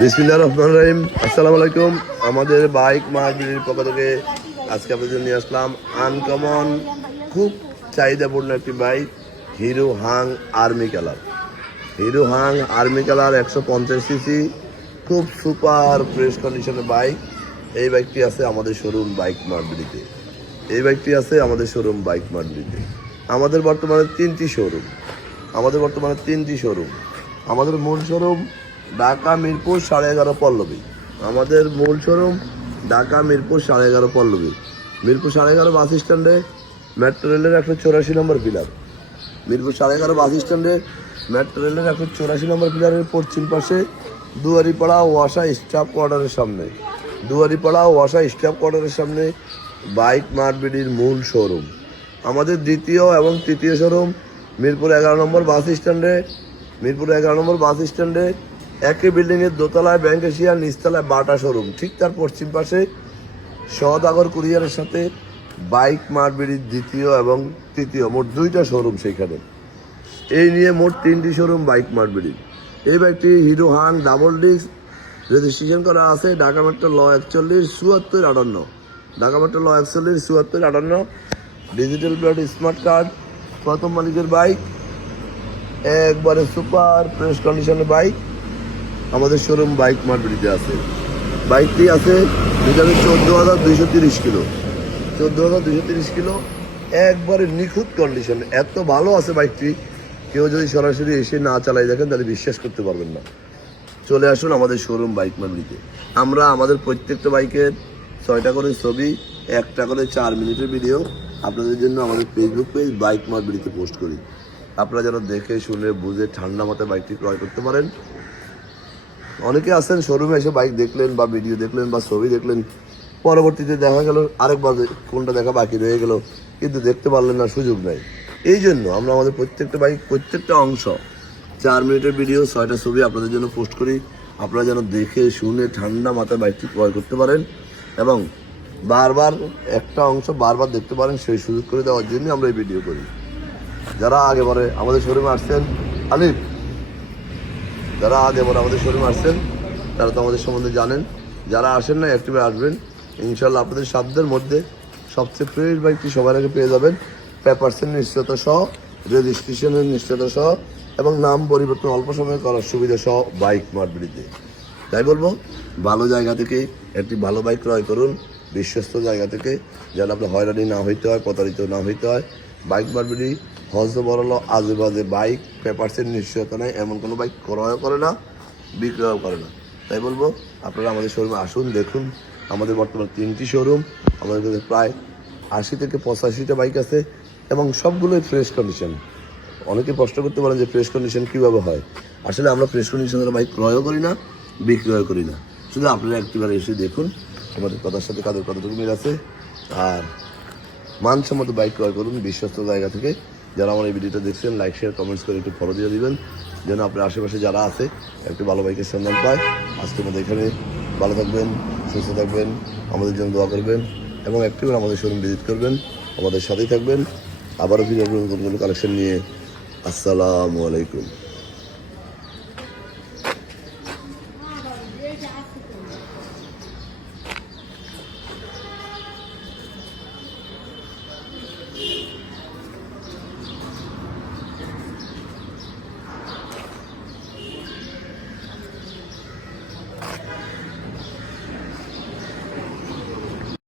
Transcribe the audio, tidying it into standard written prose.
বিসমিল্লাহির রহমানির রহিম। আসসালামু আলাইকুম। আমাদের বাইক মার্কেটের পক্ষ থেকে আজকে আপনাদের নিয়ে আসলাম আনকমন, খুব চাহিদাপূর্ণ একটি bike, hero Hang army colour. Hero Hang army colour 150 CC, খুব সুপার ফ্রেশ কন্ডিশনের বাইক। এই বাইকটি আছে আমাদের শোরুম বাইক মার্কেটে। আমাদের বর্তমানে তিনটি শোরুম। আমাদের মূল শোরুম ঢাকা মিরপুর 11.5 পল্লবী। মিরপুর 11.5 বাস স্ট্যান্ডে মেট্রো রেলের 184 নম্বর পিলার। মিরপুর 11.5 বাস স্ট্যান্ডে মেট্রো রেলের 184 নম্বর পিলারের পশ্চিম পাশে দুয়ারিপাড়া ওয়াসা স্টাফ কোয়ার্টারের সামনে বাইক মার্কেটের মূল শোরুম। আমাদের দ্বিতীয় এবং তৃতীয় শোরুম মিরপুর 11 নম্বর বাস স্ট্যান্ডে একই বিল্ডিংয়ের দোতলায় ব্যাংক এশিয়া, নিচতলায় বাটা শোরুম। ঠিক তার পশ্চিম পাশে সওদাগর কুরিয়ারের সাথে বাইক মার্কেটের দ্বিতীয় এবং তৃতীয়, মোট দুইটা শোরুম সেইখানে। এই নিয়ে মোট তিনটি শোরুম বাইক মার্কেটের। এই বাইকটি hero Hang double disc, registration করা আছে ঢাকা মেট্রো ল 417458, ডিজিটাল প্লেট, স্মার্ট কার্ড, প্রথম মালিকের বাইক, একবারে সুপার ফ্রেশ কন্ডিশনের বাইক আমাদের শোরুম বাইক মার্কেটে আছে। বাইকটি আছে 14,230 কিলো, একবারে নিখুঁত কন্ডিশন। এত ভালো আছে বাইকটি, কেউ যদি সরাসরি এসে না চালাই দেখেন তাহলে বিশ্বাস করতে পারবেন না। চলে আসুন আমাদের শোরুম বাইক মার্কেটে। আমরা আমাদের প্রত্যেকটা বাইকের 6টা করে ছবি, 1টা করে 4 মিনিটের ভিডিও আপনাদের জন্য আমাদের ফেসবুক পেজ বাইক মার্কেটে পোস্ট করি। আপনারা যেন দেখে শুনে বুঝে ঠান্ডা মাথায় বাইকটি ক্রয় করতে পারেন। অনেকে আছেন শোরুমে এসে বাইক দেখলেন বা ভিডিও দেখলেন বা ছবি দেখলেন, পরবর্তীতে দেখা গেল আরেকবার কোনটা দেখা বাকি রয়ে গেল, কিন্তু দেখতে পারলেন না, সুযোগ নাই। এই জন্য আমরা আমাদের প্রত্যেকটা বাইক, প্রত্যেকটা অংশ 4 মিনিটের ভিডিও, 6টা ছবি আপনাদের জন্য পোস্ট করি। আপনারা যেন দেখে শুনে ঠান্ডা মাথায় বাইকটি ক্রয় করতে পারেন এবং বারবার একটা অংশ বারবার দেখতে পারেন, সেই সুযোগ করে দেওয়ার জন্য আমরা এই ভিডিও করি। যারা আগেবারে আমাদের শোরুমে আসছেন তারা তো আমাদের সম্বন্ধে জানেন। যারা আসেন না একটিবার আসবেন, ইনশাল্লাহ আপনাদের সাধ্যের মধ্যে সবচেয়ে ফ্রেশ বাইকটি সবার আগে পেয়ে যাবেন, পেপারসের নিশ্চয়তা সহ, রেজিস্ট্রেশনের নিশ্চয়তা সহ এবং নাম পরিবর্তন অল্প সময়ে করার সুবিধা সহ বাইক মার্কেটে। তাই বলবো, ভালো জায়গা থেকে একটি ভালো বাইক ক্রয় করুন, বিশ্বস্ত জায়গা থেকে, যেন আপনার হয়রানি না হইতে হয়, প্রতারিত না হইতে হয়। বাইক মার্কেটে হজে বড়ল আজে বাজে বাইক, পেপারসের নিশ্চয়তা নেই এমন কোনো বাইক ক্রয় করে না, বিক্রয়ও করে না। তাই বলবো, আপনারা আমাদের শোরুমে আসুন, দেখুন। আমাদের বর্তমানে 3টি শোরুম, আমাদের কাছে প্রায় 80 থেকে 85টা বাইক আছে এবং সবগুলোই ফ্রেশ কন্ডিশন। অনেকে প্রশ্ন করতে পারেন যে ফ্রেশ কন্ডিশন কীভাবে হয়। আসলে আমরা ফ্রেশ কন্ডিশনের বাইক ক্রয়ও করি না, বিক্রয় করি না। শুধু আপনারা একটিবার এসে দেখুন আমাদের কথার সাথে কাদের কতটুকু মিল আছে, আর মানসম্মত বাইক ক্রয় করুন বিশ্বস্ত জায়গা থেকে। যারা আমার এই ভিডিওটা দেখছেন, লাইক, শেয়ার, কমেন্টস করে একটু ফলো দিয়ে দিবেন, যেন আপনার আশেপাশে যারা আছে একটু ভালো বাইকের সন্ধান পায়। আজকে আমাদের এখানে ভালো থাকবেন, সুস্থ থাকবেন, আমাদের জন্য দোয়া করবেন এবং একটিবার আমাদের শোরুম ভিজিট করবেন, আমাদের সাথেই থাকবেন। আবারও ফিরে আসবেন নতুন কোনো কালেকশন নিয়ে। আসসালামু আলাইকুম।